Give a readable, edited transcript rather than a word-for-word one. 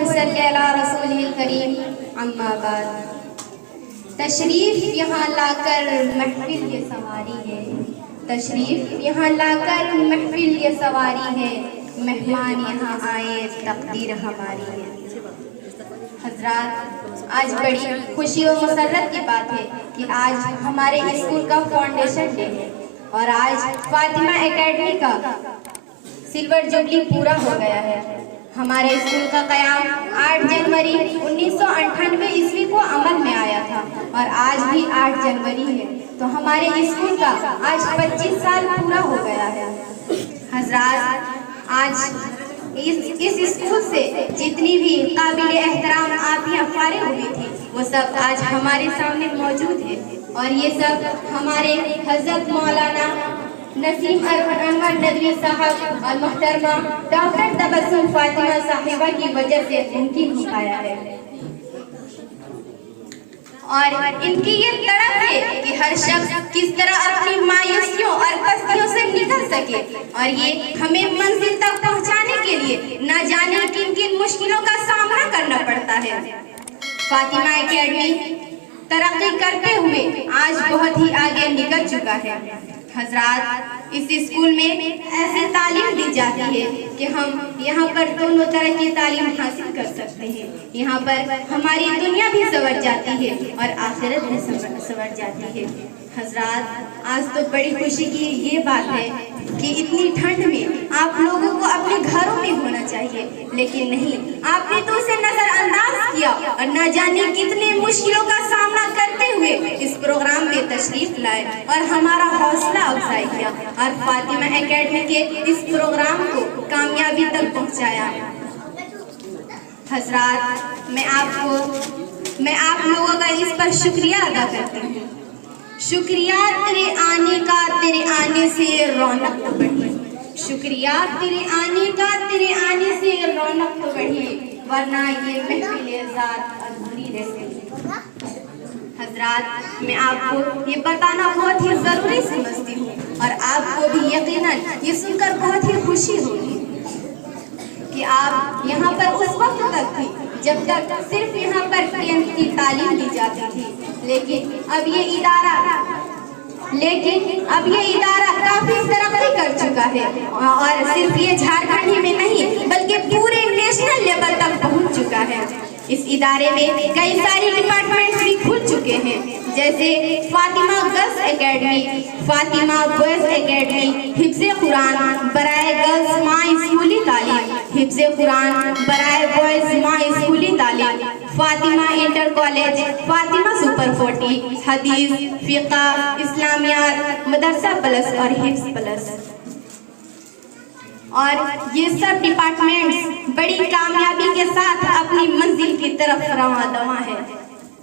नसल्ली अला रसूलिल करीम, अम्मा बाद। तशरीफ यहाँ लाकर महफिल ये सवारी है, तशरीफ यहाँ लाकर महफिल ये सवारी है, मेहमान यहाँ आए तकदीर हमारी है। हजरात, आज बड़ी खुशी और मसरत की बात है कि आज हमारे स्कूल का फाउंडेशन डे है और आज फातिमा एकेडमी का सिल्वर जुबली पूरा हो गया है। हमारे स्कूल का क़याम 8 जनवरी 1998 ईस्वी को अमल में आया था और आज भी 8 जनवरी है, तो हमारे स्कूल का आज 25 साल पूरा हो गया है। हजरात, आज इस स्कूल से जितनी भी काबिल एहतराम आपियाँ फारिग हुई थी वो सब आज हमारे सामने मौजूद है और ये सब हमारे हज़रत मौलाना नसीम अनवर नदवी साहब और मुहतरमा डॉक्टर तबस्सुम फातिमा साहिबा की वजह से मुमकिन हो पाया है। और इनकी ये तड़प है कि हर शख्स किस तरह अपनी मायूसियों और पस्तियों से निकल सके और ये हमें मंजिल तक पहुंचाने के लिए न जाने किन किन मुश्किलों का सामना करना पड़ता है। फातिमा एकेडमी तरक्की करते हुए आज बहुत ही आगे निकल चुका है। हजरात, इस स्कूल में ऐसी तालीम दी जाती है कि हम यहाँ पर दोनों तरह की तालीम हासिल कर सकते हैं। यहाँ पर हमारी दुनिया भी संवर जाती है और आखिरत भी संवर जाती है। हजरात, आज तो बड़ी खुशी की ये बात है कि इतनी ठंड में आप लोगों को अपने घरों में होना चाहिए, लेकिन नहीं, आपने तो उसे नजरअंदाज किया और न जाने कितने मुश्किलों का सामना करते हुए इस प्रोग्राम में तशरीफ लाए और हमारा हौसला अफजाई किया और फातिमा एकेडमी के इस प्रोग्राम को कामयाबी तक पहुंचाया। हजरात, मैं आप लोगों का इस पर शुक्रिया अदा करती हूँ। शुक्रिया तेरे आने का, तेरे आने से रौनक तो बढ़ी। शुक्रिया तेरे आने का, तेरे आने से रौनक तो बढ़ी, वरना ये महफिल ज़ात अधूरी रहती। हजरात, मैं आपको ये बताना बहुत ही ज़रूरी समझती हूँ और आपको भी यकीनन ये सुनकर बहुत ही खुशी होगी कि आप यहाँ पर उस वक्त तक थी जब तक सिर्फ यहाँ पर 10th की तालीम दी जाती थी, लेकिन अब ये इदारा काफी तरक्की कर चुका है और सिर्फ ये झारखंड ही में नहीं बल्कि पूरे नेशनल लेवल तक पहुँच चुका है। इस इदारे में कई सारे डिपार्टमेंट्स भी खुल चुके हैं, जैसे Fatima girls academy, Fatima boys academy, हिफ्ज़े कुरान बराए गर्ल्स माँ स्कूली तालीम, हिफ्ज़े कुरान बराए बॉयज माँ स्कूली तालीम, Fatima inter college, Fatima super 40, हदीस, फिक़ा, इस्लामियात, मदरसा प्लस और हिफ्ज़ प्लस। और ये सब डिपार्टमेंट्स बड़ी कामयाबी के साथ अपनी मंजिल की तरफ रवां दवा है।